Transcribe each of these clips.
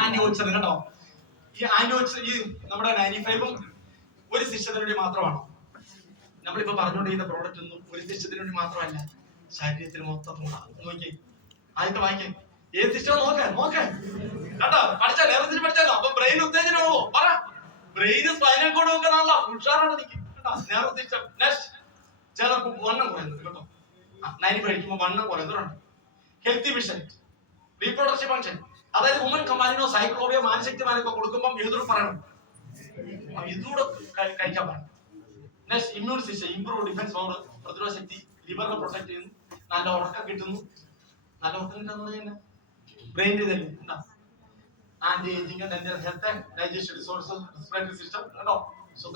Anti oxidant കേട്ടോ. ഈ anti oxidant ഈ നമ്മുടെ 95ഉം ഒരു സിസ്റ്റത്തിന് വേണ്ടി മാത്രമാണ്. നമ്മളിപ്പോ പറഞ്ഞുകൊണ്ടിരിക്കുന്ന പ്രോഡക്റ്റ് ഒന്നും ഒരു സിസ്റ്റത്തിന് വേണ്ടി മാത്രമല്ല, ശരീരത്തിന് മൊത്തത്തിലുണ്ടാകും. നോക്കിയേ, ആദ്യത്തെ വായിക്കേ, ഏത് സിസ്റ്റം നോക്കേ കേട്ടോ. പഠിച്ചാൽ നേരത്തിന് പഠിച്ചാലോ. അപ്പൊ ബ്രെയിൻ ഉത്തേജനമാവോ? പറ. ബ്രെയിന് സ്പൈനൽ കോഡും ഒക്കെ നല്ല ഉഷാറാണ് നിൽക്കും കേട്ടോ. നേരെ സിസ്റ്റം നെക്സ്റ്റ് ചിലർക്ക് വണ്ണം കുറയുന്നത് കേട്ടോ. 95 കഴിക്കുമ്പോൾ വണ്ണം കുറയുന്നുണ്ട്. ഹെൽത്തി വിഷൻ, റീപ്രൊഡക്റ്റീവ് ഫംഗ്ഷൻ, അതായത് വുമൻ കമ്പാനിനോ സൈക്ലോബിയോ മാനശക്തിമാനൊക്കെ കൊടുക്കുമ്പോൾ ഇതൊരു പറയണം, ഇതുകൂടെ കഴിക്കാൻ പാടില്ല. Next immune system, improve defence power, പ്രതിരോധ ശക്തി, ലിവറിനെ പ്രൊട്ടക്ട് ചെയ്യുന്നു, നല്ല ഉറക്കം കിട്ടുന്നു. നല്ല ഉറക്കം കിട്ടുന്നത് ബ്രെയിനിൽ തന്നെ എന്താ anti ageing, health, digestive disorders, respiratory system കേട്ടോ.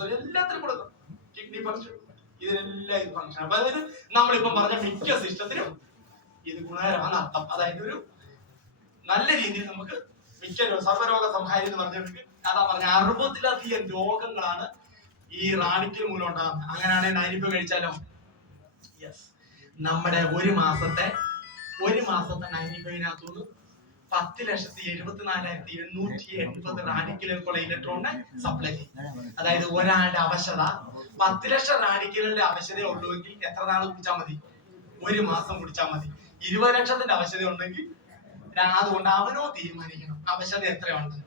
എല്ലാത്തിനും കൊടുക്കും. കിഡ്നി ഫംഗ്ഷൻ, ഇതിനെല്ലാം ഇത് ഫംഗ്ഷൻ. അപ്പൊ അതായത് നമ്മളിപ്പം പറഞ്ഞ മിക്ക സിസ്റ്റത്തിനും ഇത് ഗുണകരമാണ് അർത്ഥം. അതായത് ഒരു നല്ല രീതിയിൽ നമുക്ക് മിക്ക സർവ്വരോഗ സംഹാരി എന്ന് പറഞ്ഞിട്ട് അതാ പറഞ്ഞ 60-ലധികം രോഗങ്ങളാണ് ഈ റാഡിക്കൽ മൂലം ഉണ്ടാകുന്നത്. അങ്ങനെയാണെങ്കിൽ 95 കഴിച്ചാലോ? യെസ്. നമ്മുടെ ഒരു മാസത്തെ 95-നകത്തുനിന്ന് 10,74,880 റാഡിക്കലുകളുള്ള ഇലക്ട്രോണിനെ സപ്ലൈ ചെയ്യും. അതായത് ഒരാളുടെ അവശത 10 ലക്ഷം റാഡിക്കലുകളുടെ അവശത ഉള്ളുവെങ്കിൽ എത്ര നാൾ കുടിച്ചാൽ മതി? ഒരു മാസം കുടിച്ചാൽ മതി. 20 ലക്ഷത്തിന്റെ അവശത ഉണ്ടെങ്കിൽ അതുകൊണ്ട് അവനോ തീരുമാനിക്കണം അവശത എത്രയുണ്ട്.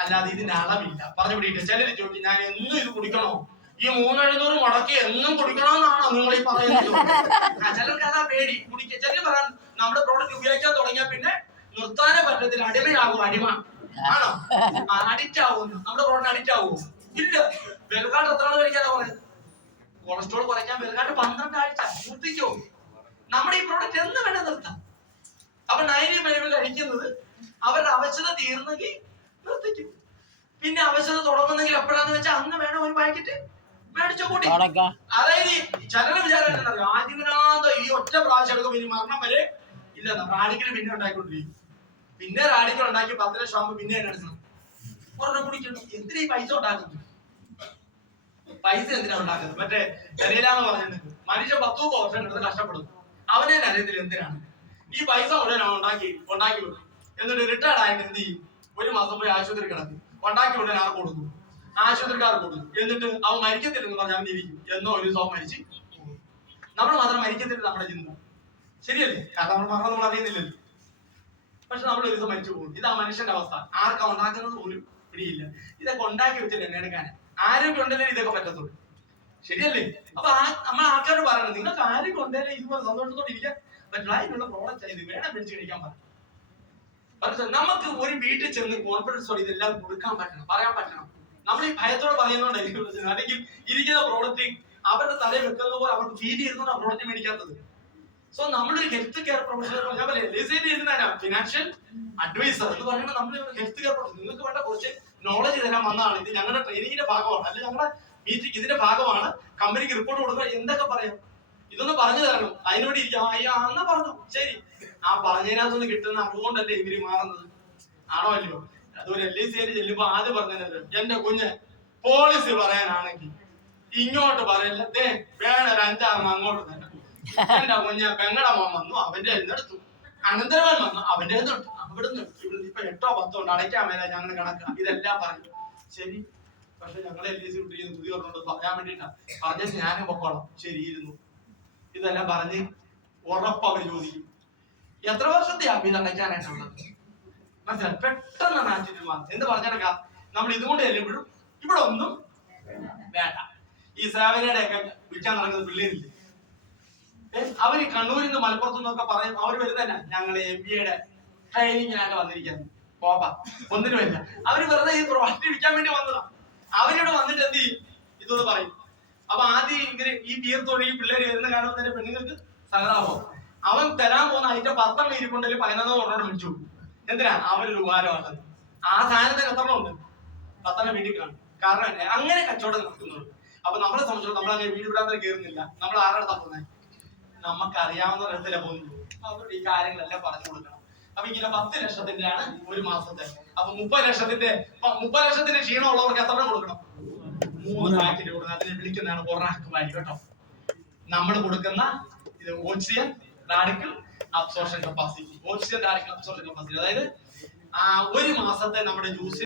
അല്ലാതെ ഇതിന്റെ അളവില്ല. പറഞ്ഞു പിടിയിട്ട് ചിലര് ചോദിക്കും, ഞാൻ എന്നും ഇത് കുടിക്കണോ? ഈ 3,700 മുടക്കി എന്നും കുടിക്കണമെന്നാണോ നിങ്ങൾ ഈ പറയുന്നത്? ചിലർക്ക് അതാ പേടി കുടിക്കുക. ചിലർ പറയാൻ നമ്മുടെ പ്രോഡക്റ്റ് ഉപയോഗിക്കാൻ തുടങ്ങിയാൽ പിന്നെ നിർത്താനേ പറ്റത്തില്ല, അടിമയാകും. അടിമ ആണോ? അഡിക്റ്റ് ആവുന്നു. നമ്മുടെ പ്രോഡക്റ്റ് അഡിക്റ്റ് ആവുമോ? ഇല്ല. വെൽക്കാട്ട് എത്ര നാൾ കഴിക്കാനാ പറയുന്നത്? കൊളസ്ട്രോൾ കുറയ്ക്കാൻ വെൽക്കാട്ട് 12 ആഴ്ച നിർത്തിക്കോ. നമ്മുടെ ഈ പ്രോഡക്റ്റ് എന്ന് വേണേ നിർത്താം. അപ്പൊ 95 കഴിക്കുന്നത് അവരുടെ അവശത തീർന്നെങ്കിൽ നിർത്തിക്കും. പിന്നെ അവശത തുടങ്ങുന്നെങ്കിൽ എപ്പോഴാന്ന് വെച്ചാൽ അന്ന് വേണം ഒരു പാക്കറ്റ് മേടിച്ചോ കൂട്ടി. അതായത് ചിലരുടെ വിചാരം എന്താ, ആദ്യമില്ലാതെ ഈ ഒറ്റ പ്രാവശ്യം എടുക്കും, ഇനി മരണം വരെ ഇല്ല. റാഡിക്കൽ പിന്നെ ഉണ്ടായിക്കൊണ്ടിരിക്കും. പിന്നെ റാഡിക്കൽ ഉണ്ടാക്കി 10 ലക്ഷം ആകുമ്പോ പിന്നെ എന്നെ എടുക്കണം, ഒരെണ്ണം കുടിക്കണം. എന്തിനാ ഈ പൈസ ഉണ്ടാക്കുന്നത്? പൈസ എന്തിനാ ഉണ്ടാക്കുന്നത്? മറ്റേ ശരീരാന്ന് പറഞ്ഞിട്ടുണ്ട്, മനുഷ്യൻ 10 വർഷം എടുത്ത് കഷ്ടപ്പെടുന്നു, അവനെ അറിയത്തില്ല എന്തിനാണ് ഈ പൈസ മുഴുവൻ ഉണ്ടാക്കി വിടും. എന്നിട്ട് റിട്ടയർഡ് ആയിട്ട് എന്ത് ചെയ്യും? ഒരു മാസം പോയി ആശുപത്രി കിടക്കും. ഉണ്ടാക്കി ഉടനെ ആർക്ക് കൊടുക്കും? ആശുപത്രിക്കാർക്ക് കൊടുക്കും. എന്നിട്ട് അവൻ മരിക്കത്തില്ലെന്ന് പറഞ്ഞാൽ അവൻ ഇരിക്കും. എന്നോ ഒരു ദിവസം മരിച്ച് നമ്മൾ മാത്രം മരിക്കത്തില്ല നമ്മുടെ ചിന്ത. ശരിയല്ലേ? കാരണം നമ്മൾ അറിയുന്നില്ലല്ലോ. പക്ഷെ നമ്മൾ ഒരു ദിവസം മരിച്ചു പോകും. ഇതാ മനുഷ്യന്റെ അവസ്ഥ. ആർക്കാ ഉണ്ടാക്കുന്നത് പോലും പിടിയില്ല. ഇതൊക്കെ ഉണ്ടാക്കി വെച്ചിട്ട് എന്നെ എടുക്കാൻ ആരോഗ്യം ഉണ്ടെങ്കിൽ ഇതൊക്കെ പറ്റത്തുള്ളൂ. ശരിയല്ലേ? അപ്പൊ നമ്മൾ ആൾക്കാരോട് പറയണം, നിങ്ങൾക്ക് ആരോഗ്യം ഉണ്ടെങ്കിൽ ഇതുപോലെ സന്തോഷത്തോടെ ഇരിക്കാൻ പറ്റില്ല. അതിനുള്ള പ്രോഡക്റ്റ് ഇത് വേണം മേടിച്ച് കഴിക്കാൻ പറ്റും. നമുക്ക് ഒരു വീട്ടിൽ ചെന്ന് കോൺഫിഡൻസോടെ ഇതെല്ലാം കൊടുക്കാൻ പറ്റണം, പറയാൻ പറ്റണം. നമ്മൾ ഈ ഭയത്തോടെ പറയുന്നോണ്ടായിരിക്കും അല്ലെങ്കിൽ ഇരിക്കുന്ന പ്രോഡക്റ്റ് അവരുടെ തലയിൽ വെക്കുന്ന പോലെ അവർക്ക് ഫീൽ ചെയ്യുന്നതാണ് ആ പ്രോഡക്റ്റ് മേടിക്കാത്തത്. സോ നമ്മളൊരു ഹെൽത്ത് കെയർ പ്രൊഫഷണൽ ഞാൻ പറയാം, ഫിനാൻഷ്യൽ അഡ്വൈസർ എന്ന് പറയുന്നത് നമ്മൾ ഹെൽത്ത് കെയർ പ്രൊഫഷണൽ. നിങ്ങൾക്ക് വേണ്ട കുറച്ച് നോളജ് തരാൻ വന്നതാണ്. ഇത് ഞങ്ങളുടെ ട്രെയിനിങ്ങിന്റെ ഭാഗമാണ്, അല്ലെങ്കിൽ ഞങ്ങളുടെ മീറ്റിംഗ് ഇതിന്റെ ഭാഗമാണ്. കമ്പനിക്ക് റിപ്പോർട്ട് കൊടുക്കുക, എന്തൊക്കെ പറയാം ഇതൊന്ന് പറഞ്ഞു തരണം. അതിനോട് ഇരിക്കാം. അന്നാ പറഞ്ഞു ശരി. ആ പറഞ്ഞതിനകത്തൊന്ന് കിട്ടുന്ന അതുകൊണ്ടല്ലേ ഇവര് മാറുന്നത്, ആണോ അല്ലയോ? അതൊരു LIC ചെല്ലുമ്പോ ആദ്യം പറഞ്ഞത്, എന്റെ കുഞ്ഞ് പോളിസി പറയാനാണെങ്കിൽ ഇങ്ങോട്ട് പറയില്ല, വേണം ഒരു 5-6 അങ്ങോട്ട് തന്നെ. എന്റെ കുഞ്ഞ് പെങ്ങട മോൻ വന്നു, അവന്റെ എടുത്തു. അനന്തരവൻ വന്നു, അവന്റെ എടുത്തു. അവിടുന്ന് ഇപ്പൊ 8 or 10 ഉണ്ട്, അടയ്ക്കാൻ മേല ഞങ്ങൾ കണക്കാ. ഇതെല്ലാം പറഞ്ഞു ശരി. പക്ഷെ ഞങ്ങളെ LIC പുതിയ പറഞ്ഞോണ്ട് പറയാൻ വേണ്ടിട്ടാ പറഞ്ഞത്. ഞാനും പൊക്കോളാം. ശരി ഇരുന്നു. ഇതെല്ലാം പറഞ്ഞ് ഉറപ്പവർ ചോദിക്കും, എത്ര വർഷത്തെ ഇത് അടയ്ക്കാനായിട്ടുള്ളത്? മനസ്സിലായി? പെട്ടെന്ന് മാറ്റിട്ട് മാറും. എന്ത് പറഞ്ഞാൽ നമ്മൾ ഇതുകൊണ്ട് ചെല്ലുമ്പോഴും ഇവിടെ ഒന്നും വേണ്ട. ഈ സേവനയുടെ ഒക്കെ വിൽക്കാൻ നടക്കുന്ന പിള്ളേരില്ലേ, അവർ കണ്ണൂരിൽ നിന്ന് മലപ്പുറത്തു നിന്നൊക്കെ പറയും. അവർ വരുന്നതല്ല, ഞങ്ങൾ MBA ട്രെയിനിങ്ങിനായിട്ട് വന്നിരിക്കുന്നു. പോപ്പാ ഒന്നിനുമില്ല. അവര് വെറുതെ ഈ പ്രോഡക്റ്റ് വിൽക്കാൻ വേണ്ടി വന്നതാ. അവരിവിടെ വന്നിട്ട് എന്ത് ചെയ്യും? ഇതൊന്ന് പറയും. അപ്പൊ ആദ്യം ഇങ്ങനെ ഈ തീർത്തൊഴി പിള്ളേര് വരുന്ന കാലം തന്നെ പെണ്ണുങ്ങൾക്ക് സങ്കടമാവും. അവൻ തരാൻ പോകുന്ന അതിന്റെ 10 ഇരിപ്പുണ്ടെങ്കിൽ 11 പറഞ്ഞോട് വിളിച്ചു. എന്തിനാ? അവരൊരു ഉപകാരമാക്കുന്നത്. ആ സാധനത്തിന് 10 ഉണ്ട്, 10 വീട്ടിൽ കാണും. കാരണം അങ്ങനെ കച്ചവടം നടക്കുന്നുണ്ട്. അപ്പൊ നമ്മളെ സംബന്ധിച്ചോളം നമ്മൾ അങ്ങനെ വീട് വിടാതെ കയറുന്നില്ല. നമ്മൾ ആരുടെ പോകുന്നത്? നമുക്ക് അറിയാവുന്ന ഇടത്തിലെ പോകുന്നുള്ളൂ. അവരുടെ ഈ കാര്യങ്ങളെല്ലാം പറഞ്ഞു കൊടുക്കണം. അപ്പൊ ഇങ്ങനെ 10 ലക്ഷത്തിന്റെ ആണ് ഒരു മാസത്തെ. അപ്പൊ 30 ലക്ഷത്തിന്റെ ക്ഷീണം ഉള്ളവർക്ക് എത്ര കൊടുക്കണം? 3 പാക്കറ്റ് കൊടുക്കണം. അതിനെ വിളിക്കുന്നതാണ് ഒറാക്ക് വാല്യൂ കേട്ടോ. നമ്മൾ കൊടുക്കുന്ന ഇത് oxygen radical absorption capacity. Oxygen radical absorption capacity, അതായത് ഒരു മാസത്തെ നമ്മുടെ ജ്യൂസ്